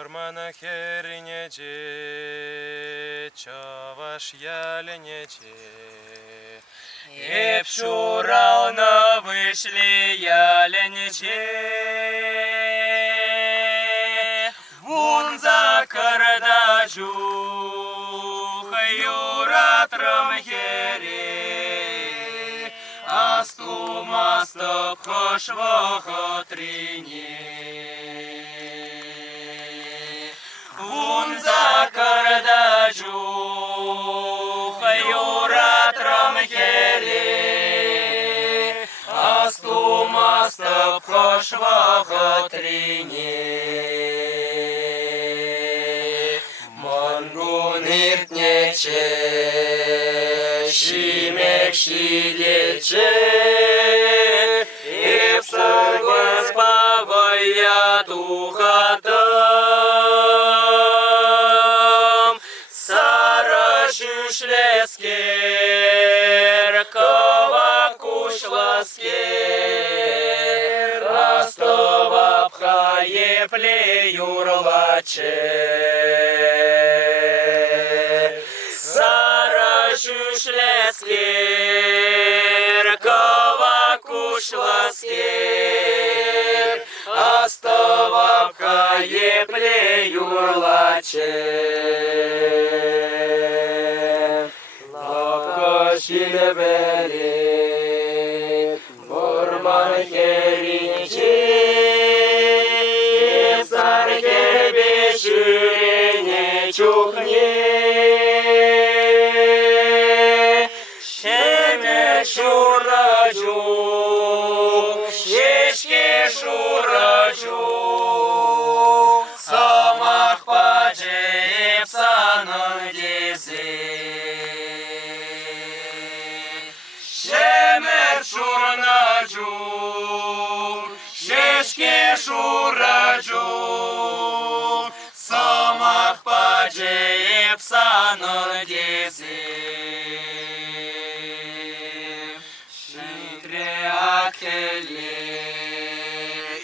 Harmana herinece, çavaş yelenece. Hep şuralna вышли яленece. Вон за кардажу, юратрам хере, асту мастop хошвохо трине. Вон за кардажу, юратрам хере, асту мастop хошвохо трине. Irtnece, şimek şilece, Епсаргос павая тухатам, Сара шушлескер, кова кушласкер, Ростова пхае плеюрлаче. Шушлескер, кова кушласкер, Астовапка епле юрлаче. Лапка шилберет, бурман херинче, Епсарке бешурене чухне. Шурачу, шешке шурачу, самах паджеп санын дезе. Шемер шурначу, шешке шурачу, самах паджеп санын дезе.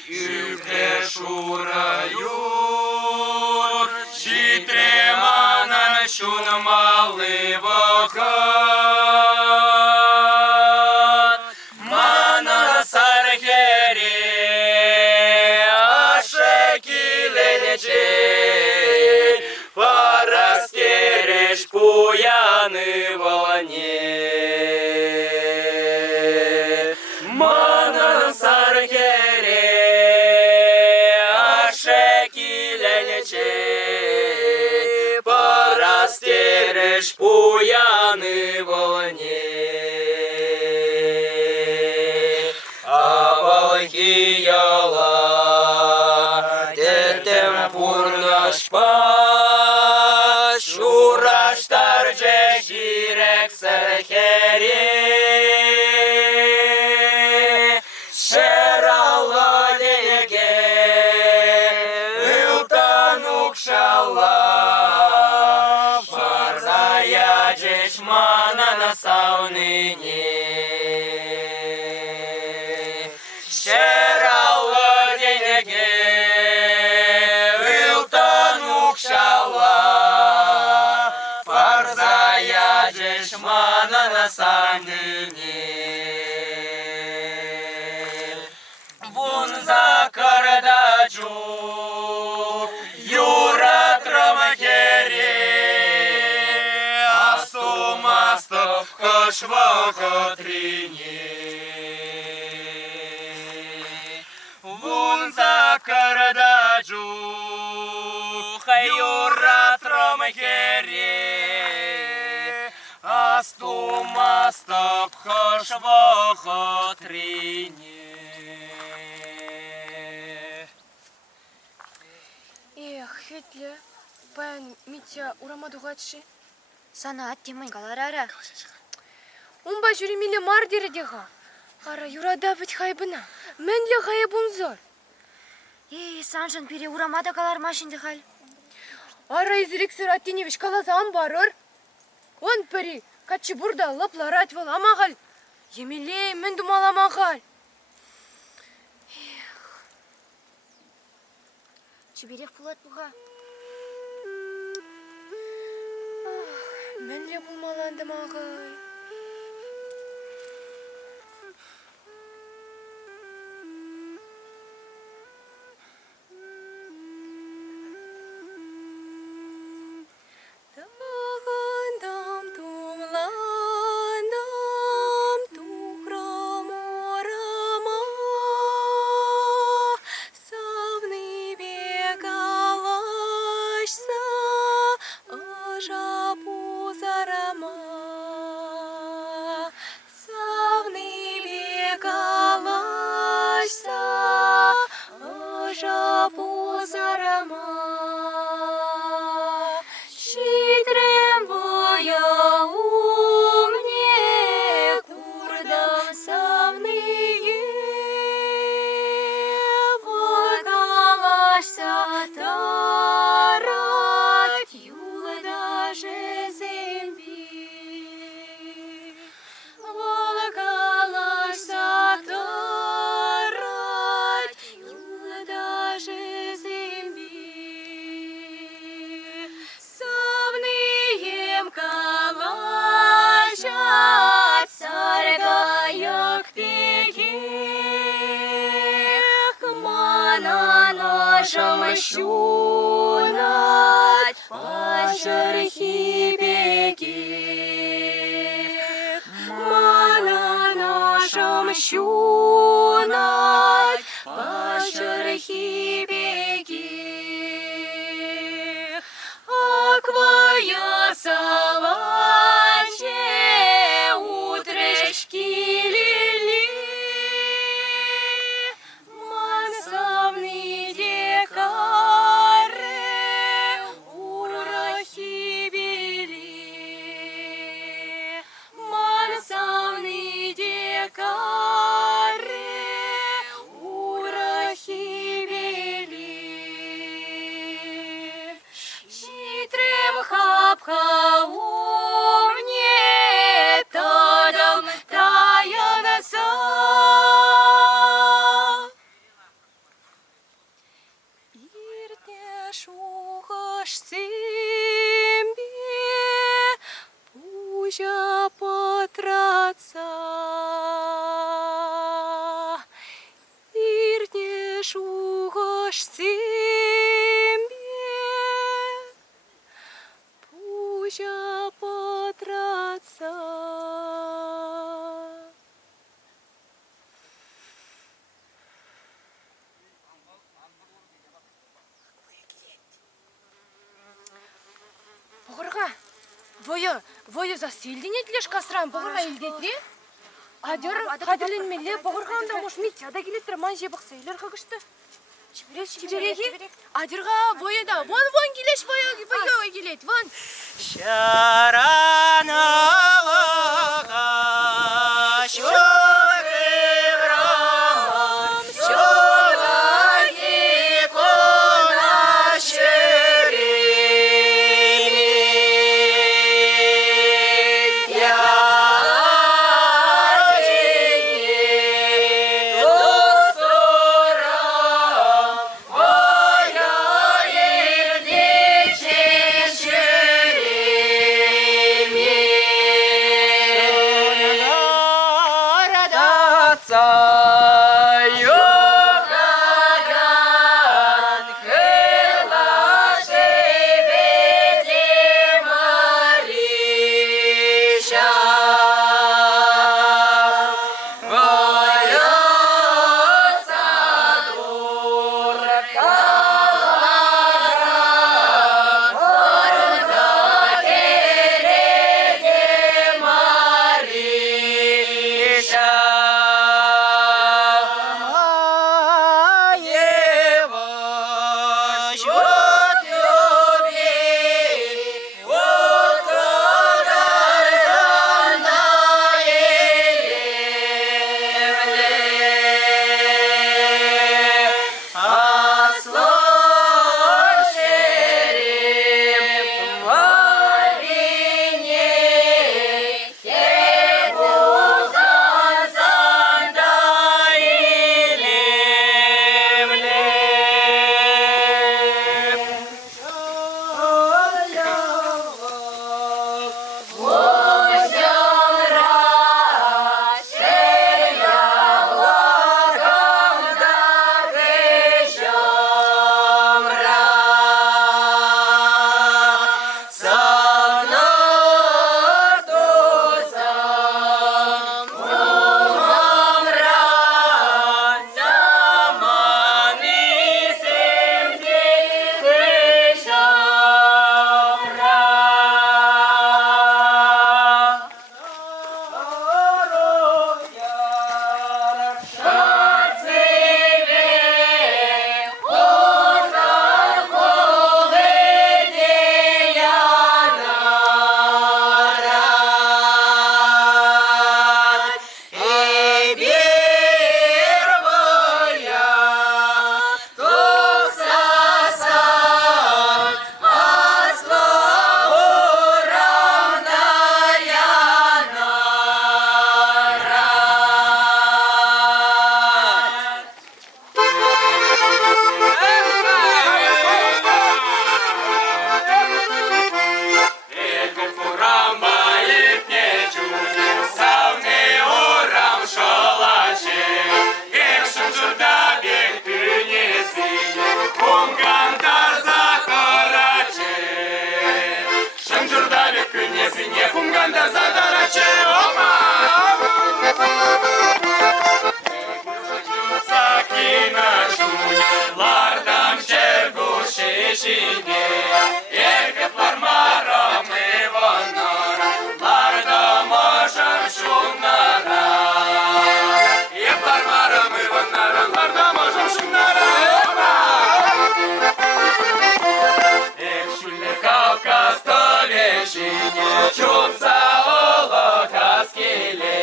Üfre şurayur, şitremanan şun malı vakat. Mana sarkere aşekilenece, Parasтереш пуяны волне. Mana sarkere aşekilenece, Parasтереш пуяны волне. Авалхи яла, тетем пурнашпа, Şuraştar ceşirek serkere, Şeralla dege, ıltanuk şalla, Farzaya ceşmana nasavnine. Şeralla dege, ıltanuk şalla, Farzaya ceşmana nasavnine. Вон за кардачу, юратрам хере, Асту мастop хошвохо трине. Вон за кардачу, юратрам хере, Асту мастop хошвохо трине. Хетле, пен Митя урамаду гатши. Sana attımın kalarara. Умба жюримиле мар дередега. Ара юрада бит хайбына. Менле хайбун зор. Саншын пере урамада калар машинды хал. Ара изрексер аттиневич калазам барыр. Он пери, качы бурда лапларать вал амагал. Емелей мен думаламагал. Чеберек пулат буға. Мәнле булмаландым ағай. Тағындам, тумландам, тухрам орама, савный бек алашса, ажап узарама. Савный бек алашса, ажап узарама. Щитрым вояумне курдам савные, водалашся тарать юлда жеземби. Водалашся тарать юлда жеземби. Савныем калачат царьга якпегех, мана нашем щунать пачерхи бегех, мана нашем щунать пачерхи бегех. Аквая салаче утречки лили, мансавный декаре урахи бели, мансавный декаре урахи бели. Щитрым хапхаумне тадам таянса. Ирте шухаш сембе пужа потраца. Ирте шухаш сембе пужа потраца. Бұғырға, войы за сельденетлеш касыран бұғырға елдетіле? Адыр, қаділенмелі бұғырға онда мұш метяда келеттір ман жебіқ сейлер қағышты. Чебереки? Адырға войы да, вон келеш войы келет, вон. Шараналыға шөкеврам, шөгі кона шөреме. Ядене достырам, воя ердече шөреме. бешіне, еркет бармарам иванара, лардамашам шунара. Ек бармарам иванара, лардамашам шунара. Ек шүлі Кавказда бешіне, чупса олы хаскеле.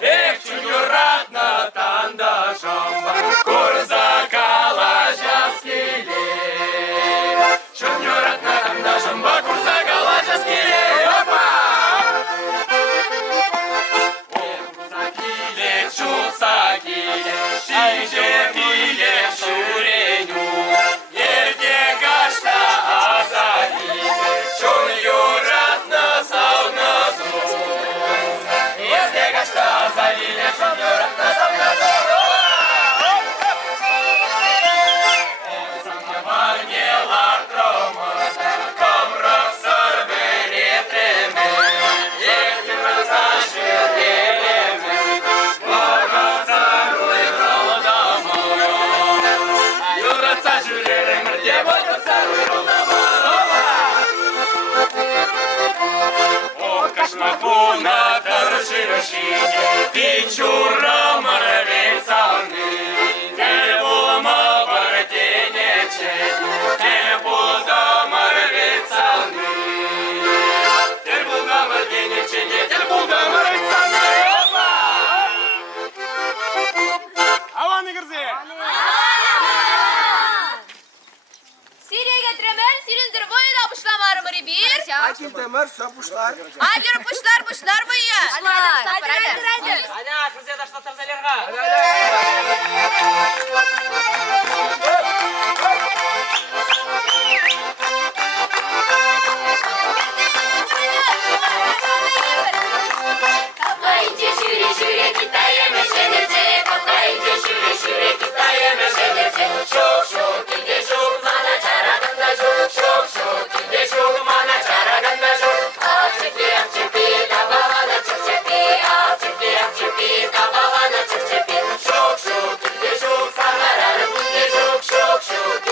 Ек чүнюратна танда жамба, курза кала жаскеле. Чүнюратна танда жамба, курза кала жаскеле. Опа! Курза киле, чупса киле, шиже киле шуреню. Ерде кашта азалиде, чүнюратна сауна зу. Ерде кашта азалиде, чүнюратна сауна зу. Varnelar tramada, kamrak sar beretreme. Yektimel saçır eleme, vargan sarılı kraldama. Yurat saçır eleme, yevoyda sarılı kraldama. O kaşmakuna tarışırışine, piçura marvel sandı. Gel bulma bardenece, gel bulda marvel sandı. Gel bulda bardenece, gel bulda marvel sandı. Hoppa! Havanı kırdı. Siriye getiremen, sirindir boyu da puşlamarımı bir. Akil demir söpüşler. Hayır puşlar boyu. Hadi. Аня, кырзе таштаттар залерға. Kapayınca şüre şüre Kitay'a meşedirce. Kapayınca şüre şüre Kitay'a meşedirce. Şok şok, tilde şok, mana çaraganda şok. Şok şok, tilde şok, mana çaraganda şok. Akçepi, tabağına çıkçepi. Akçepi, tabağına çıkçepi. Şok şok, tilde şok, sanarar bunde şok. Şok şok,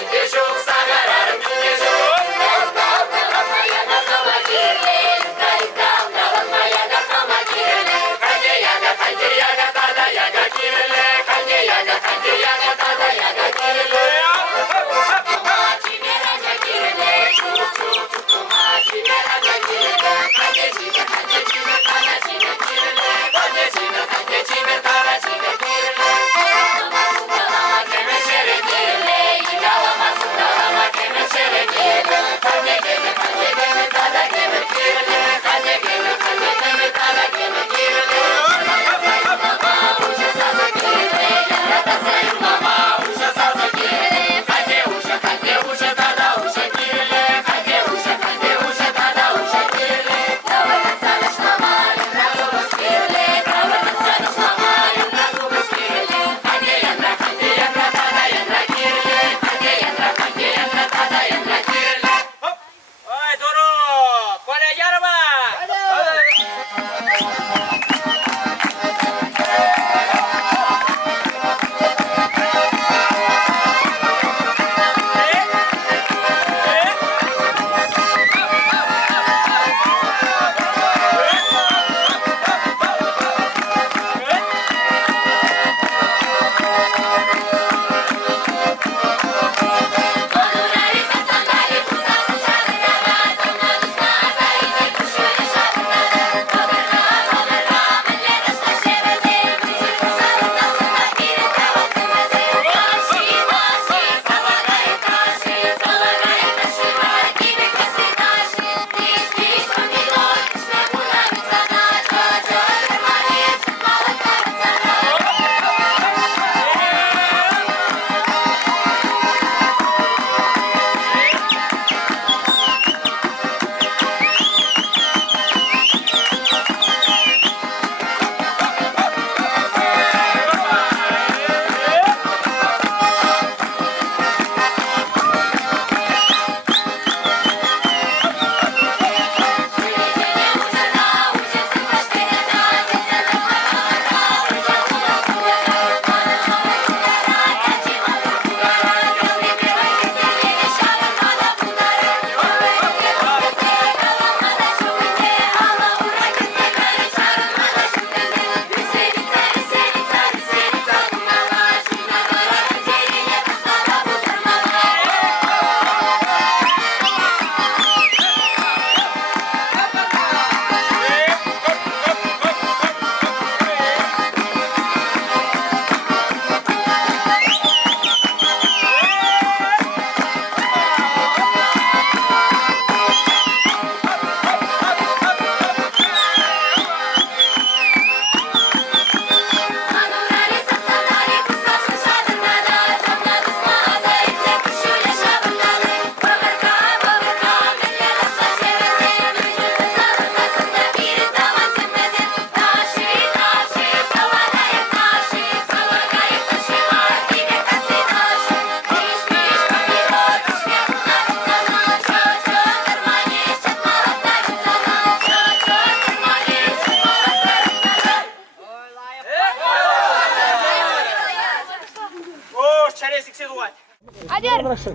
Хорошо.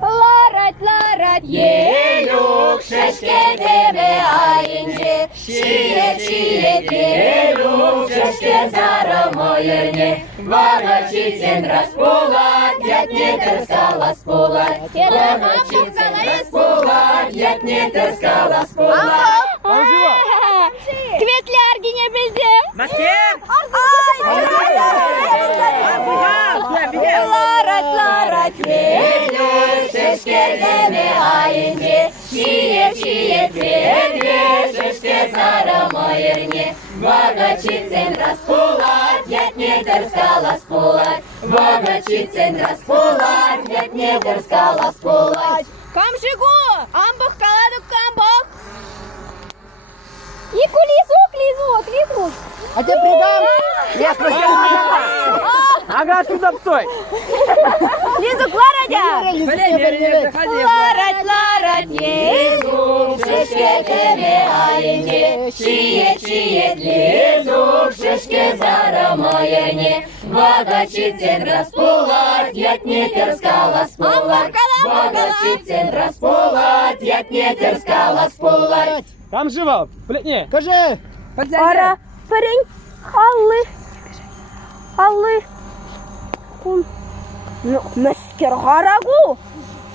Ларать, елюк, шешке тебе айынже, чие, елюк, шешке сары мойырне, вагачитен распулат, ятне тырскалас пулат, вагачитен распулат, ятне тырскалас пулат. Там жива? Кветляр гине бізде. Маскер! Ларать, елюк, шешке тебе айынже, чие, елюк, шешке сары мойырне, вагачитен распулат, ятне тырскалас пулат, вагачитен распулат, ятне тырскалас пулат. Камшигу, амбох каладук камбох. Ику лизу. А тебе пригам? Нет, ага, туда стой! Лизу, Ларадя. Ларать, елюк, шешке тебе айынже, чие, елюк, шешке сары мойырне, вагачитен распулат, ятне тырскалас пулат, вагачитен распулат, ятне тырскалас пулат. Там жива, плетни! Кажи. Ара, парень, аллы. Мәскер қарагу.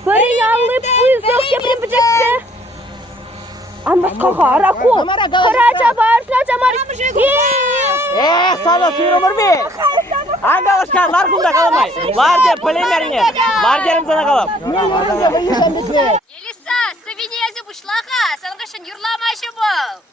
Парень, аллы, пызық кепрем бітекке. Амбасқа қараку. Қарача бар, Сада сүйрі мұрби! Аңғалышқан ларгумда қаламай! Лардер пөлемеріне! Лардерім зана қалам! Елиса, сувенезі бұшлаға, санғышын юрламашы бол.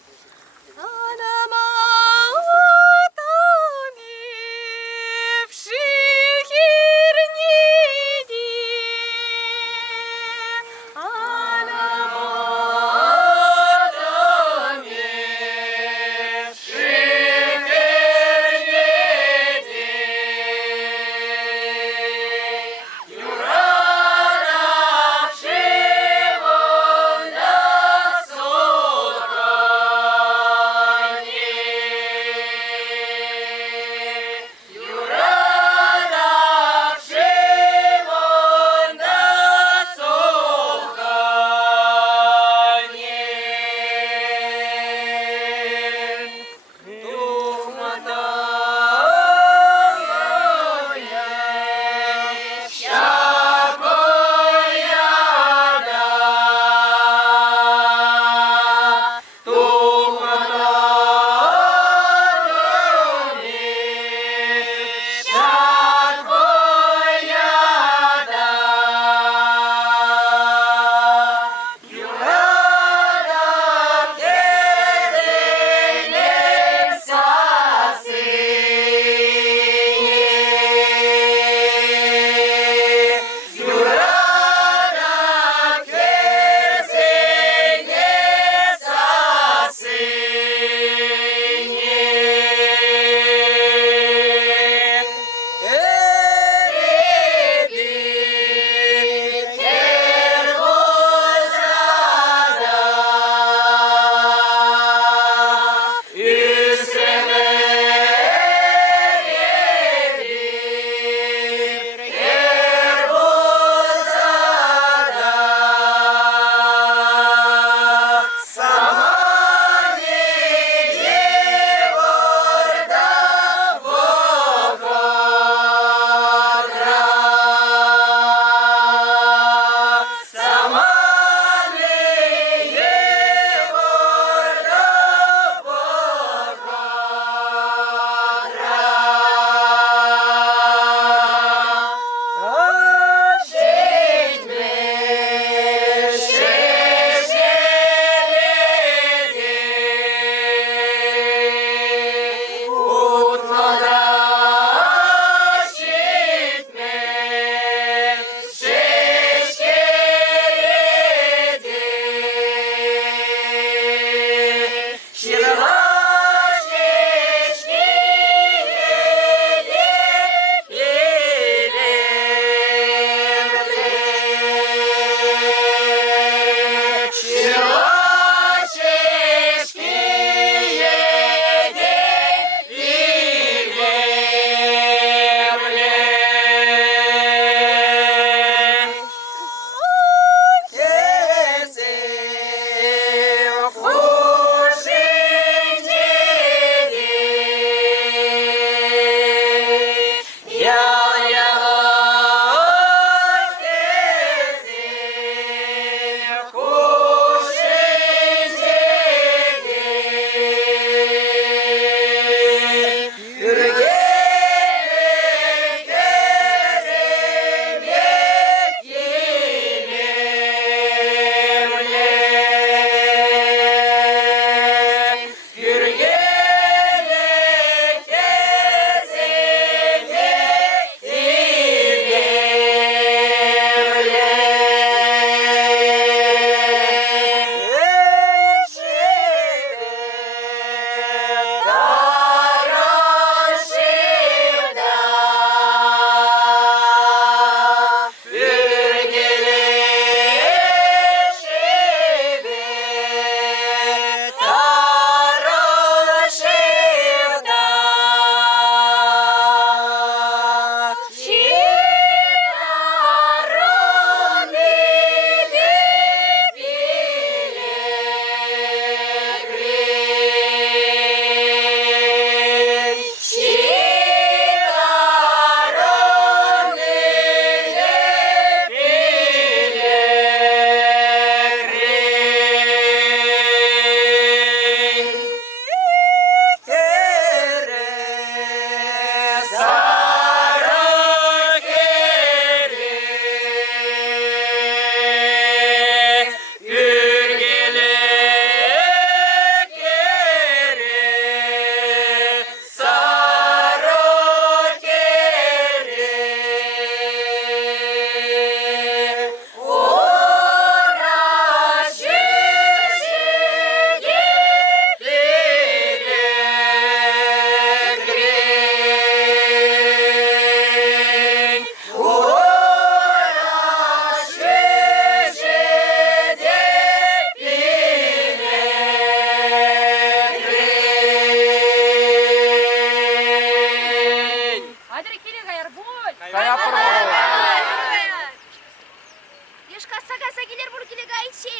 Каса келер бұл келек айтшы.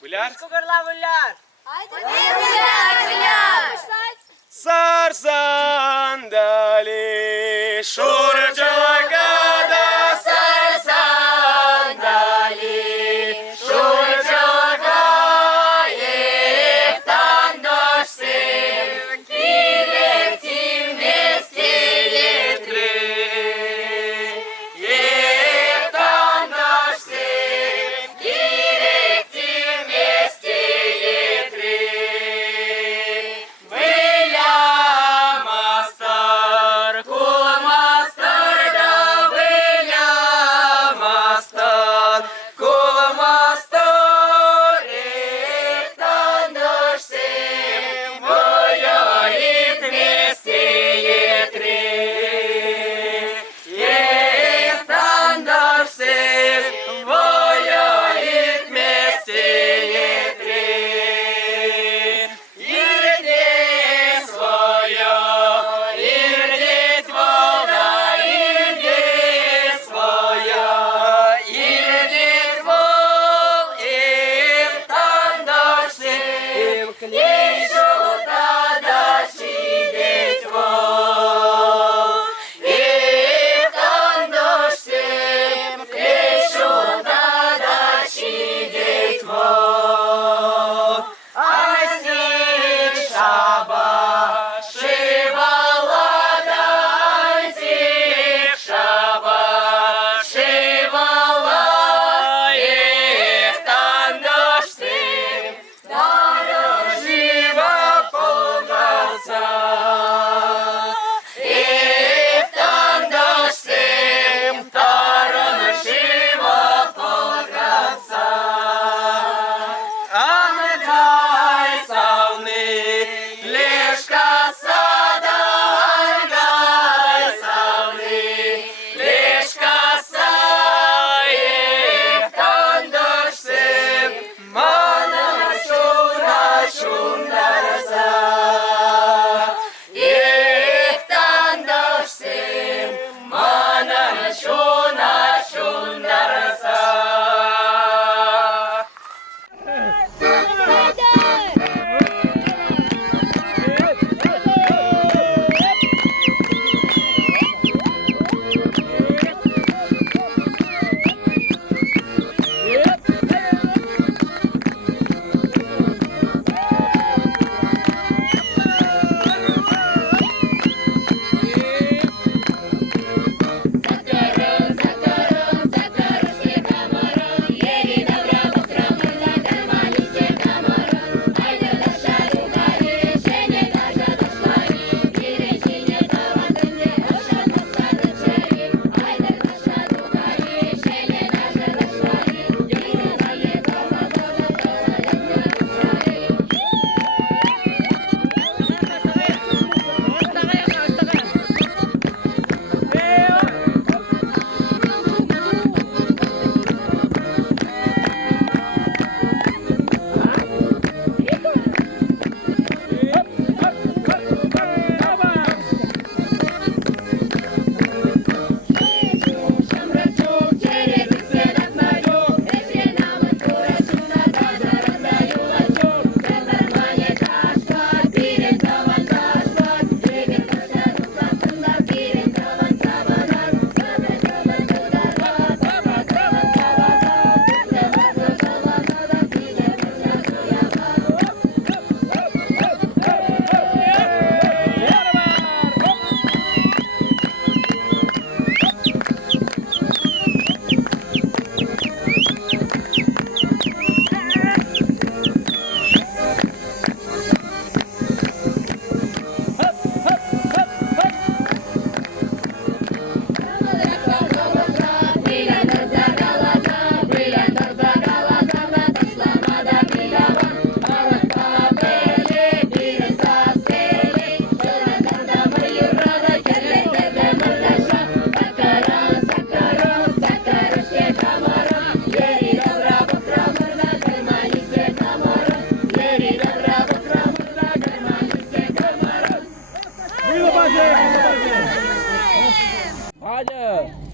Бүляр. Сарсандали, шурджагада, сарсандали, шурджага, ектандашсен, килектимнесте етре, ектандашсен, килектимнесте етре. Мастар, кулмастар да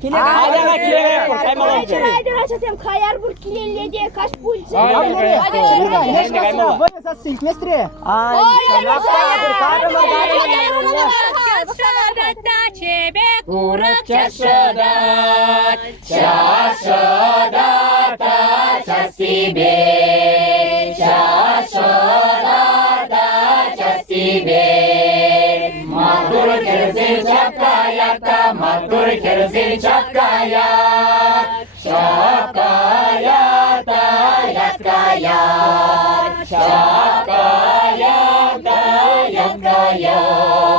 Адаға келе қаймалам жүр. Айдар ачасем каяр бур килелледе каш пульче. Курак чашадат, чашадата, часибе, чашадата, часибе. Матур керзин чакаята, матур керзин чакаят, чакаята, яткаят, чакаята, яткаят.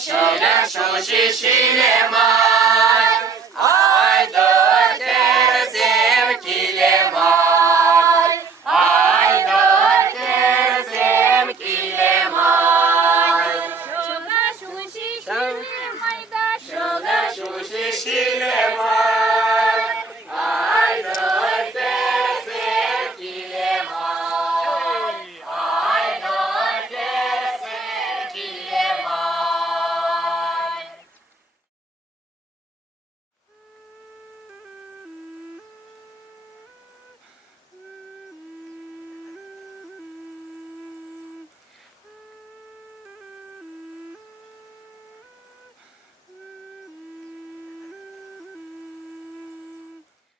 Şile şoşi şile ma